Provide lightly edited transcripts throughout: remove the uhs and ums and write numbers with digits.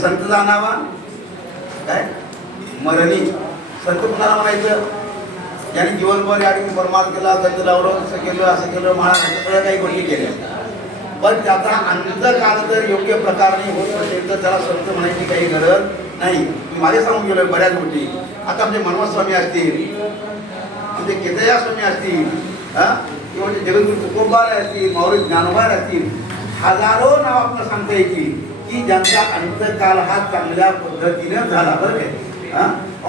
संत जाणावा काय मरणी. संत कुणाला म्हणायचं? ज्याने जीवनभर या ठिकाणी परमार्थ केला, संत लावलं, असं केलं महाराज सगळ्या काही गोष्टी केल्या, पण त्याचा अंतकाल जर योग्य प्रकारे होत असेल तर त्याला संत म्हणायची काही गरज नाही. मी माझे सांगून गेलो बऱ्याच गोष्टी. आता आमचे मनोज स्वामी असतील, आमचे केतया स्वामी असतील, किंवा जगद्गुरु तुकोबार असतील, माऊली ज्ञानोबार असतील, हजारो नाव आपल्याला सांगता येतील की ज्यांचा अंतकाल हा चांगल्या पद्धतीने झाला. बरं काय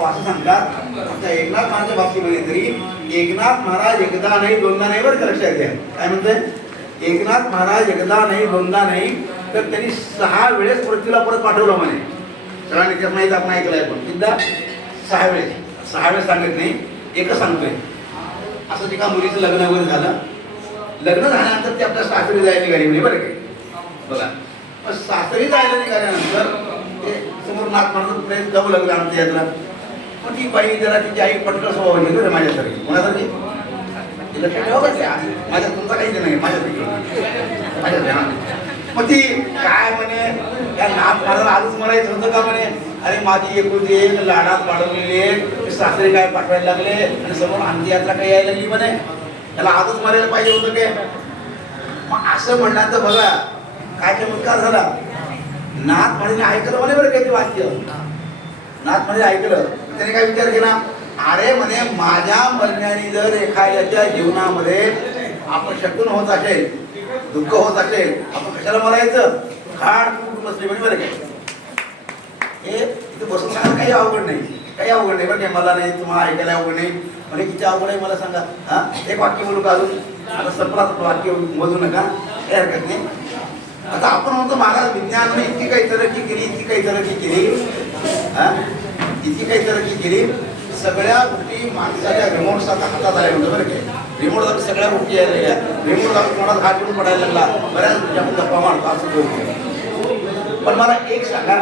असं सांगतात. आता एकनाथ महाराजच्या बाबतीमध्ये तरी एकनाथ महाराज एकदा नाही दोनदा नाही, बरं का लक्षात घ्या. काय म्हणतंय? एकनाथ महाराज एकदा नाही दोनदा नाही तर त्यांनी 6 वेळेस पृथ्वीला परत पाठवलं म्हणे. सगळ्यांनी त्यात माहीत आपण ऐकलंय, पण एकदा 6 वेळेस. 6 वेळेस सांगत नाही, एकच सांगतोय. असं ते का मुलीचं लग्न वगैरे झालं, लग्न झाल्यानंतर ते आपल्या सासरी जायला निघाली म्हणे. बरं काय बघा, मग सासरी जायला निघाल्यानंतर ते समोर नाथ महाराज प्रेम जाऊ लागलं आमच्या यात्रा. मग ती बाई जरा तिची आई पटकन स्वभाव घेतो रे माझ्यासारखी. कोणासारखी? लक्षात ठेवा बरं, माझ्या तुमचा काही नाही माझ्या. मग ती काय म्हणे, त्या नाथ महाराज आजच म्हणायचं होतं का म्हणे, अरे माझी एकुलती एक लाडात वाढवलेली सासरे काय पाठवायला लागले आणि समोर आमची यात्रा काही यायला लागली म्हणे, त्याला आजच मारायला पाहिजे होतं काय. मग असं म्हणणार तर बघा काय चमत्कार झाला. नाथ महाराजांनी ऐकलं म्हणे बरं काय ते वाक्य. नाथ महाराज ऐकलं, त्याने काय विचार केला, अरे म्हणे माझ्या मरण्याने जर एखाद्याच्या जीवनामध्ये अपशकुन होत असेल, दुःख होत असेल, आपण कशाला मरायचं? खाड फूट बसले म्हणजे बरं काय. हे इथे बसून सांगा काही अवघड नाही, काही अवघड नाही. बरं मला नाही, तुम्हाला ऐकायला अवघड नाही. म्हणजे किती अवघड आहे मला सांगा. एक वाक्य बोलू का अजून? आता संपला वाक्य बोलू नका, काही हरकत नाही. आता आपण म्हणतो महाराज विज्ञानाने इतकी काही तरक्की केली, इतकी काही तरक्की केली, इतकी काही तरक्की केली. सगळ्या गोष्टी माणसाच्या रिमोट हातात आल्या होतं. बरं काय रिमोट दाखवून सगळ्या गोष्टी यायला लागल्या. रिमोट दाखवून कोणाला हात घेऊन पडायला लागला, बऱ्याच गोष्टी आपण गप्पा मारतो असं. पण मला एक सांगा,